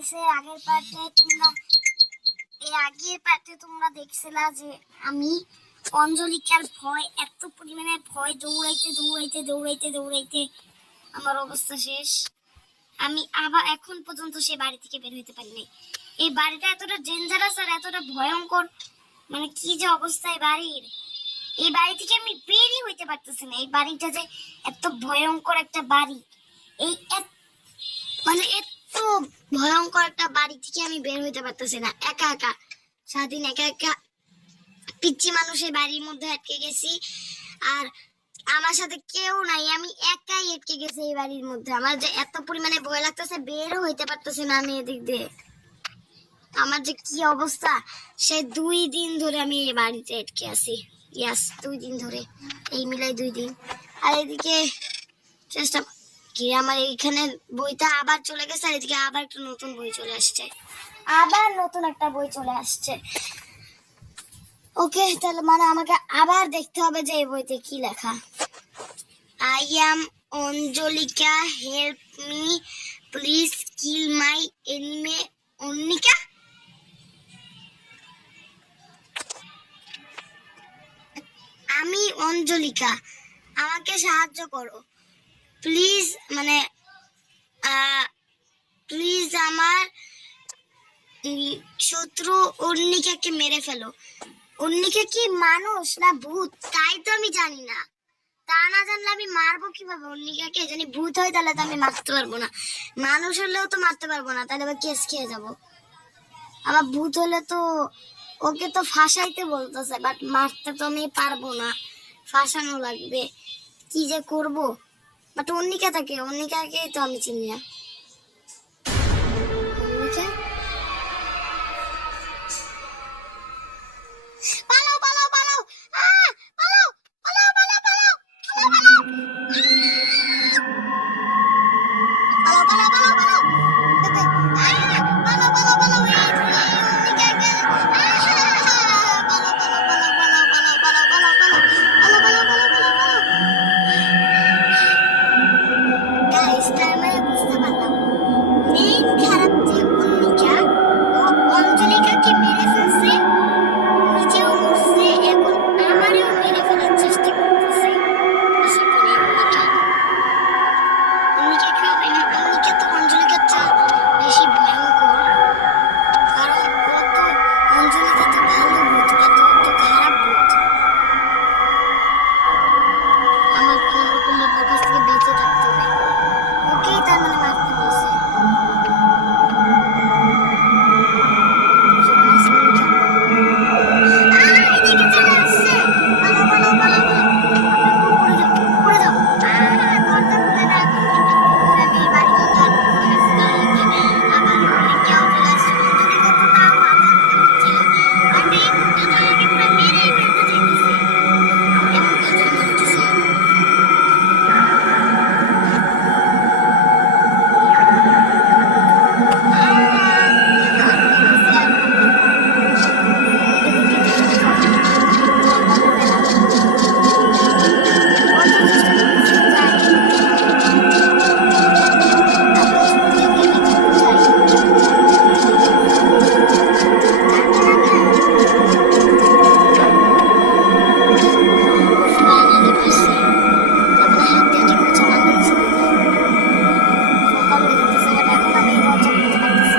আগের পার্টে তোমরা দেখছিলা যে আমি অঞ্জলিকার ভয়, এত পরিমাণে ভয়, দৌড়াইতে দৌড়াইতে দৌড়াইতে দৌড়াইতে আমার অবস্থা শেষ। আমি আবার এখন পর্যন্ত সে বাড়ি থেকে বের হইতে পারি নাই। এই বাড়িটা এতটা ডেঞ্জারাস আর এতটা ভয়ঙ্কর, মানে কি যে অবস্থা এই বাড়ির। এই বাড়ি থেকে আমি বেরই হইতে পারতেছি না। এই বাড়িটা যে এত ভয়ঙ্কর একটা বাড়ি, এই মানে এত ভয়ঙ্কর একটা বাড়ি থেকে আমি বের হইতে পারতেছি না। একা একা সারাদিন একা একা পিচ্ছি মানুষের বাড়ির মধ্যে আটকে গেছি, আর আমার সাথে কেউ নাই, আমি একাই আটকে গেছি এই বাড়ির মধ্যে। আমার যে এত পরিমাণে ভয় লাগতেছে, বেরও হইতে পারতেছি না আমি এদিক দিয়ে। আমার যে কি অবস্থা, সে 2 দিন ধরে আমি এই বাড়িতে আটকে আছি। ইয়াস, 2 দিন ধরে, এই মিলাই 2 দিন। আর এদিকে চেষ্টা কি, আমার এইখানে বইটা আবার চলে গেছে, আর এদিকে আবার একটা নতুন বই চলে আসছে, আবার নতুন একটা বই চলে আসছে। ওকে, তাহলে মানে আমাকে আবার দেখতে হবে যে এই বইতে কি লেখা। I am Anjalika, help me please, kill my enemy Annika. আমি অঞ্জলিকা, আমাকে সাহায্য করো প্লিজ, মানে প্লিজ আমার শত্রু অন্নিকাকে মেরে ফেলো। অন্নিকা কি মানুষ না ভূত তাই তো আমি জানি না। তা না জানলে আমি মারবো কিভাবে অন্নিকাকে? জানি ভূত হয় তাহলে তো আমি মারতে পারবো না, মানুষ হলেও তো মারতে পারবো না, তাহলে আবার কেস খেয়ে যাবো। আবার ভূত হলে তো ওকে তো ফাঁসাইতে বলতেছে, বাট মারতে তো আমি পারবো না, ফাঁসানো লাগবে। কি যে করব, বাট অন্নিকাকে তো আমি চিনি না। অন্নিকা, পালাও পালাও পালাও, পালাও পালাও পালাও পালাও পালাও পালাও পালাও পালাও পালাও পালাও পালাও পালাও, অন্নিকাকে পালাও পালাও পালাও পালাও পালাও পালাও পালাও পালাও পালাও পালাও পালাও পালাও। গাইস, তার মানে বুঝতে পারলাম মেইন খারাপ যে অন্নিকা, ও অঞ্জলিকাকে মেরে ফেলছে, নিজেও মরছে, এখন আমারও মেরে ফেলার চেষ্টা করতেছে। আশা করি অন্নিকা তো অঞ্জলিকার চেয়ে বেশি ভয়ঙ্কর, কারণ ও তো অঞ্জলিকা তো ভালো ভূত, বা তো তো খারাপ ভূত। আমার কোন রকম ওর কাছ থেকে বেঁচে থাকতে হবে। ওকেই তার মানে মারতে বলছে। এদিকে চলে আসছে, পালাও পালাও পালাও পালাও, উপরে যাও উপরে যাও। দরজা খুলে না, এখন আমি এই বাড়ির মধ্যে আটকে পড়ে গেছি। আবার কেউ চলে আসছে, অঞ্জলিকা তো তাও আমাকে ছিল, বাট এই ভূতটা তো আমাকে পুরো মেরেই ফেলতে চাইতেছে, এমন করে মারতেছে। সকাল হয়ে যেতেছে, বাট এখন আমি এই দরজা খুলতে পারতেছি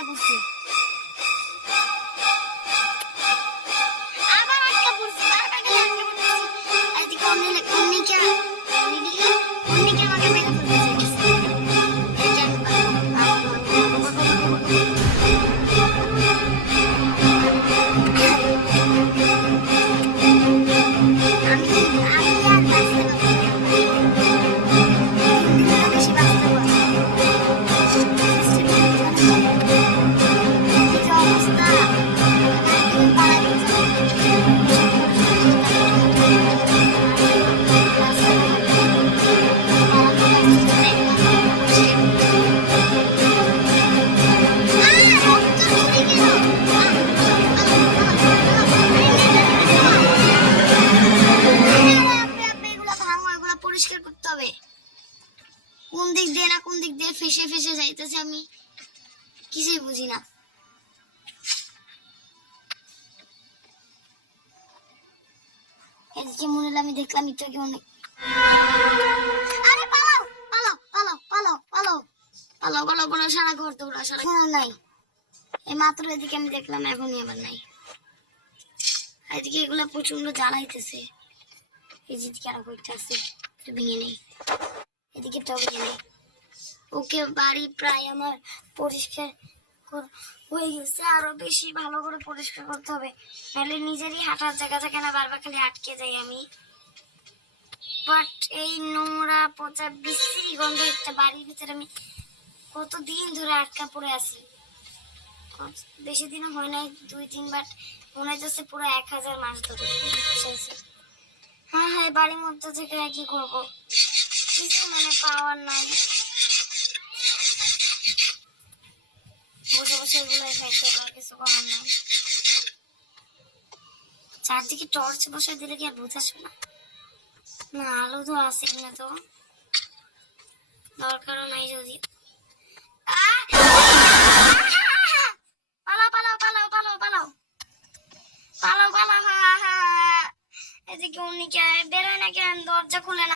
আটকে পড়ছি, আবার আটকে পড়ছি, বারবার গেলে আটকে পড়ছি। এদিকে অন্যকে আমাকে মেরে ফেলতে চাইছে। এদিকে আমি বেশি বাঁচতে পারছি অবস্থা। পরিষ্কার করতে হবে, কোন দিক দিয়ে না কোন দিক দিয়ে ফেসে ফেসে যাইতেছে, আমি কিছুই বুঝি না। এদিকে মনে হলো আমি দেখলাম একটু আগে অনেক, আরে পালাও পালাও পালাও পালাও পালাও পালাও পালাও পালাও, সারা ঘর দৌড়া, সারা ঘর নাই। এই মাত্র এদিকে আমি দেখলাম, এখনই আবার নাই। এদিকে এগুলা প্রচন্ড জ্বালাইতেছে। এই যেদিকে আরো কয়েকটা আছে, একটু ভেঙে নেই, এদিকে তো ভেঙে নেই। ওকে, বাড়ি প্রায় আমার পরিষ্কার হয়ে গেছে, আরো বেশি ভালো করে পরিষ্কার করতে হবে, নাহলে নিজেরই হাঁটার জায়গা থাকে না, বারবার খালি আটকে যাই আমি। বাট এই নোংরা পচা বিশ্রী গন্ধ একটা বাড়ির ভিতরে আমি কতদিন ধরে আটকা পড়ে আছি। বেশি দিন হয় নাই, 2-3 বার মনে হচ্ছে পুরো 1000 মাস ধরে বসেছি। হ্যাঁ হ্যাঁ, বাড়ির মধ্যে থেকে কি করবো, কিছু মানে পাওয়ার নাই, বসে বসে এগুলো খাইতে হবে, কিছু করার নাই। চারদিকে টর্চ বসে দিলে কি আর বোঝাস না? না, আলো তো আছে কিনা তো দরকারও নাই। যদি পালাও পালাও পালাও পালাও পালাও পালাও পালাও, এদিকে উনি কে বেরোয় না কেন, দরজা খুলে না।